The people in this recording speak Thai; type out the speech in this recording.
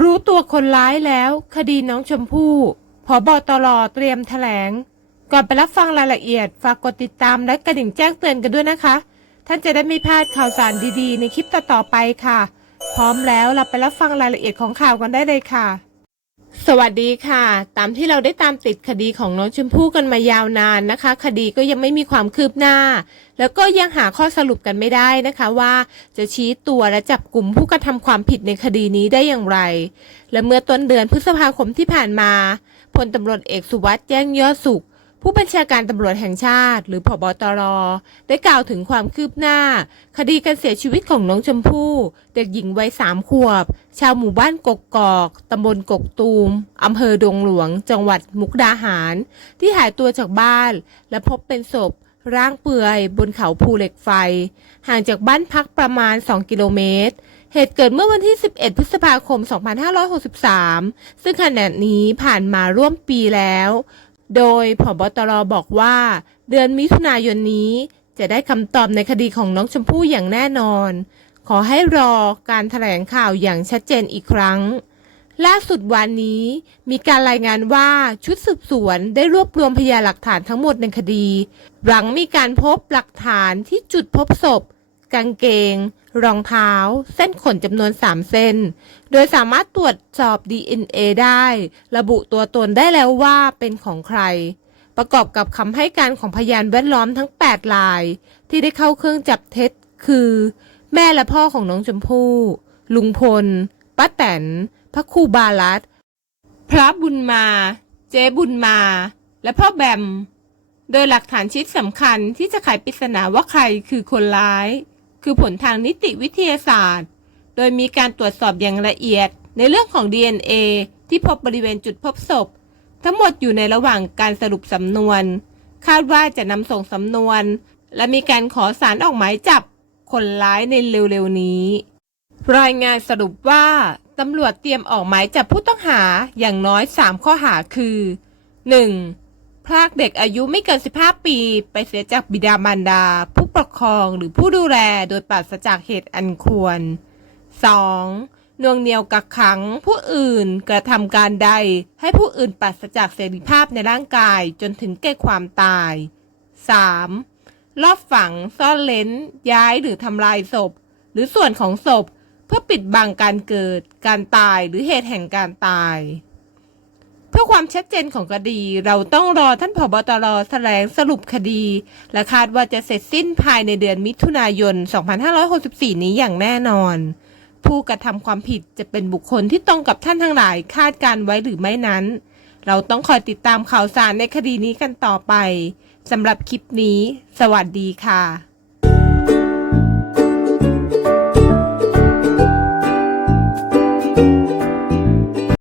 รู้ตัวคนร้ายแล้ว คดีน้องชมพู่พบตรเตรียมแถลง ก่อนไปรับฟังรายละเอียด ฝากกดติดตามและกระดิ่งแจ้งเตือนกันด้วยนะคะ ท่านจะได้ไม่พลาดข่าวสารดีๆ ในคลิปต่อๆไปค่ะ พร้อมแล้วเราไปรับฟังรายละเอียดของข่าวกันได้เลยค่ะ สวัสดีค่ะ ตามที่เราได้ตามติดคดีของน้องชมพู่กันมายาวนานนะคะ คดีก็ยังไม่มีความคืบหน้า แล้วก็ยังหาข้อสรุปกันไม่ได้นะคะว่า จะชี้ตัวและจับกลุ่มผู้กระทำความผิดในคดีนี้ได้อย่างไร และเมื่อต้นเดือนพฤษภาคมที่ผ่านมาพลตำรวจเอกสุวัสด์แจ้งยอดสุข ผู้บัญชาการตำรวจแห่งชาติ หรือผบตร ได้กล่าวถึงความคืบหน้า คดีการเสียชีวิตของน้องชมพู่ เด็กหญิงวัยสามขวบ ชาวหมู่บ้านกกกอกตำบลกกตูมอำเภอดงหลวง จังหวัดมุกดาหาร ที่หายตัวจากบ้าน และพบเป็นศพ ร่างเปื่อย บนเขาภูเหล็กไฟ ห่างจากบ้านพักประมาณ 2 กิโลเมตรเหตุเกิดเมื่อวันที่ 11 พฤษภาคม 2563 ซึ่งขณะนี้ผ่านมาร่วมปีแล้ว โดยผบตรบอกว่า เดือนมิถุนายนนี้จะได้คำตอบในคดีของน้องชมพู่อย่างแน่นอน ขอให้รอการถแถลงข่าวอย่างชัดเจนอีกครั้ง ล่าสุดวันนี้มีการรายงานว่าชุดสืบสวนได้รวบรวมพยานหลักฐานทั้งหมดในคดี หลังมีการพบหลักฐานที่จุดพบศพ กางเกง รองเท้า เส้นขนจำนวน 3 เส้น โดยสามารถตรวจสอบ DNA ได้ ระบุตัวตนได้แล้วว่าเป็นของใคร ประกอบกับคำให้การของพยานแวดล้อมทั้ง8ลาย ที่ได้เข้าเครื่องจับเท็จ คือ แม่และพ่อของน้องชมพู่ลุงพลป้าแตน พระครูบาลัดพระบุญมา เจ๊บุญมา และพ่อแบม โดยหลักฐานชิ้นสำคัญที่จะไขปริศนาว่าใครคือคนร้าย คือผลทางนิติวิทยาศาสตร์ โดยมีการตรวจสอบอย่างละเอียดในเรื่องของ DNA ที่พบบริเวณจุดพบศพ ทั้งหมดอยู่ในระหว่างการสรุปสำนวน คาดว่าจะนำส่งสำนวน และมีการขอสารออกหมายจับคนร้ายในเร็วๆนี้ รายงานสรุปว่าตำรวจเตรียมออกหมายจับผู้ต้องหาอย่างน้อย 3 ข้อหาคือ 1. พรากเด็กอายุไม่เกิน 15 ปี ไปเสียจากบิดามารดา ผู้ปกครองหรือผู้ดูแลโดยปราศจากเหตุอันควร 2. นวงเหนียวกักขังผู้อื่นกระทำการใด ให้ผู้อื่นปราศจากเสรีภาพในร่างกายจนถึงแก่ความตาย 3. ลอบฝังซ่อนเล้น ย้ายหรือทำลายศพ หรือส่วนของศพ เพื่อปิดบังการเกิด การตายหรือเหตุแห่งการตาย พื่อความชัดเจนของคดี เราต้องรอท่านผบตรแถลงสรุปคดี และคาดว่าจะเสร็จสิ้นภายในเดือนมิถุนายน 2564 นี้อย่างแน่นอน ผู้กระทำความผิดจะเป็นบุคคลที่ตรงกับท่านทั้งหลายคาดการไว้หรือไม่นั้น เราต้องคอยติดตามข่าวสารในคดีนี้กันต่อไปสำหรับคลิปนี้ สวัสดีค่ะ